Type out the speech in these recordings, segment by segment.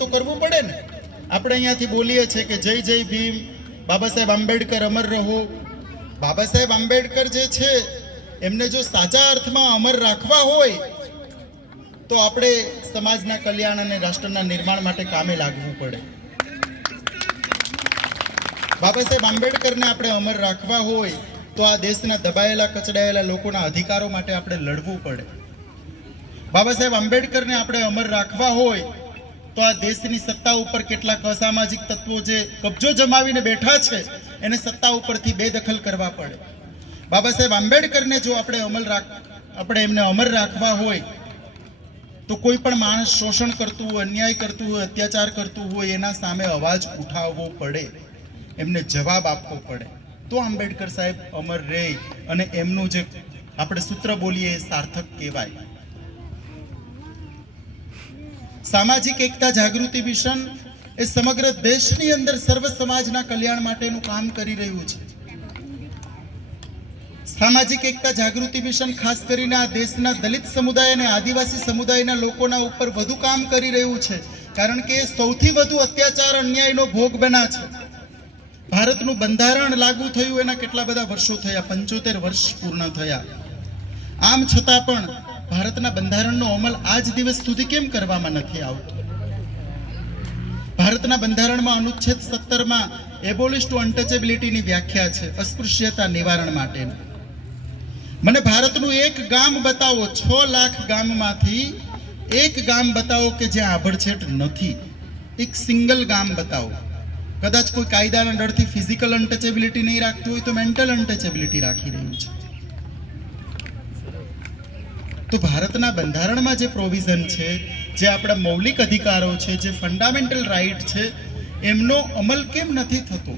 તો કરવું પડે ને। આપણે અહીંયાથી બોલીએ છીએ કે જય જય ભીમ, બાબા સાહેબ આંબેડકર અમર રહો। બાબા સાહેબ આંબેડકર જે છે એમને જો સાચા અર્થમાં અમર રાખવા હોય તો આપણે સમાજના કલ્યાણ અને રાષ્ટ્રના નિર્માણ માટે કામે લાગવું પડે। બાબા સાહેબ આંબેડકરને આપણે અમર રાખવા હોય તો આ દેશના દબાયેલા કચડાયેલા લોકોના અધિકારો માટે આપણે લડવું પડે। બાબા સાહેબ આંબેડકરને આપણે અમર રાખવા હોય તો આ દેશની સત્તા ઉપર કેટલાક અસામાજિક તત્વો જે કબજો જમાવીને બેઠા છે એને સત્તા ઉપરથી બેદખલ કરવા પડે। બાબા સાહેબ આંબેડકરને જો આપણે એમને અમર રાખવા હોય તો કોઈ પણ માણસ શોષણ કરતું હોય, અન્યાય કરતું હોય, અત્યાચાર કરતું હોય એના સામે અવાજ ઉઠાવવો પડે, એમને જવાબ આપવો પડે, તો આંબેડકર સાહેબ અમર રહે અને એમનું જે આપણે સૂત્ર બોલીએ એ સાર્થક કહેવાય। સામાજિક એકતા જાગૃતિ મિશન એ સમગ્ર દેશની અંદર સર્વ સમાજના કલ્યાણ માટેનું કામ કરી રહ્યું છે। સામાજિક એકતા જાગૃતિ મિશન ખાસ કરીને આ દેશના દલિત સમુદાય અને આદિવાસી સમુદાયના લોકોના ઉપર વધુ કામ કરી રહ્યું છે, કારણ કે સૌથી વધુ અત્યાચાર અન્યાયનો ભોગ બન્યા છે। ભારતનું બંધારણ લાગુ થયું એના કેટલા બધા વર્ષો થયા, 75 વર્ષ પૂર્ણ થયા। આમ છતાં પણ ભારતના બંધારણનો અમલ આજ દિવસ સુધી કેમ કરવામાં નથી આવતો? ભારતના બંધારણમાં અનુચ્છેદ 17માં એબોલિશ ટુ અનટચેબિલિટીની વ્યાખ્યા છે, અસ્પૃશ્યતા નિવારણ માટેની। મને ભારતનું એક ગામ બતાવો, 6 લાખ ગામમાંથી એક ગામ બતાવો કે જ્યાં આભડછેટ નથી। એક સિંગલ ગામ બતાવો। કદાચ કોઈ કાયદાના ડરથી ફિઝિકલ અનટચેબિલિટી નહીં રાખતું હોય તો મેન્ટલ અનટચેબિલિટી રાખી રહ્યું છે। તો ભારતના બંધારણમાં જે પ્રોવિઝન છે, જે આપણા મૌલિક અધિકારો છે, જે ફંડામેન્ટલ રાઇટ છે, એમનો અમલ કેમ નથી થતો?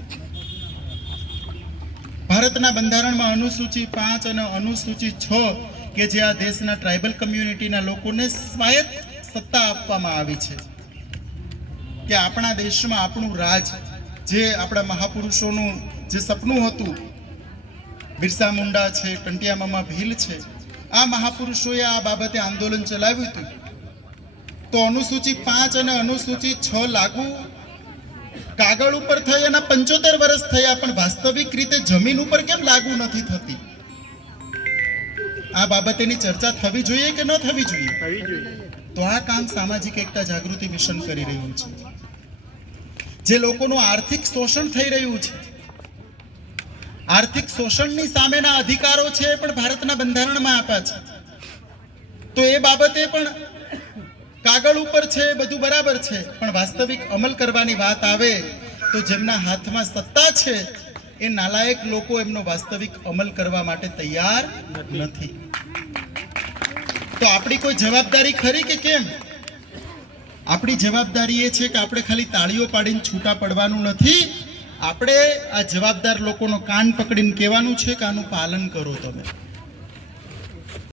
ભારતના બંધારણમાં અનુસૂચિ 5 અને અનુસૂચિ 6 કે જે આ દેશના ટ્રાઇબલ કમ્યુનિટીના લોકોને સ્વાયત્ત સત્તા આપવામાં આવી છે કે આપણા દેશમાં આપણું રાજ, જે આપણા મહાપુરુષોનું જે સપનું હતું, બિરસા મુંડા છે, કંટિયા મામા ભીલ છે, આ મહાપુરુષોએ આ બાબતે આંદોલન ચલાવ્યું હતું। તો અનુસૂચિ 5 અને અનુસૂચિ 6 લાગુ કાગળ ઉપર થઈ એના 75 વર્ષ થયા, પણ વાસ્તવિક રીતે જમીન ઉપર કેમ લાગુ નથી થતી? આ બાબતેની ચર્ચા થવી જોઈએ કે ન થવી જોઈએ? તો આ કામ સામાજિક એકતા જાગૃતિ મિશન કરી રહ્યું છે। જે લોકોનું આર્થિક શોષણ થઈ રહ્યું છે, આર્થિક શોષણની સામેના અધિકારો છે પણ ભારતના બંધારણમાં આપ્યા છે, તો એ બાબતે પણ કાગળ ઉપર છે, બધું બરાબર છે, પણ વાસ્તવિક અમલ કરવાની વાત આવે તો જેમના હાથમાં સત્તા છે એ નાલાયક લોકો એમનો વાસ્તવિક અમલ કરવા માટે તૈયાર નથી। તો આપણી કોઈ જવાબદારી ખરી કે કેમ? આપણી જવાબદારી એ છે કે આપણે ખાલી તાળીઓ પાડીને છૂટા પડવાનું નથી, આપણે આ જવાબદાર લોકોનો કાન પકડીને કહેવાનું છે કે આનું પાલન કરો તમે।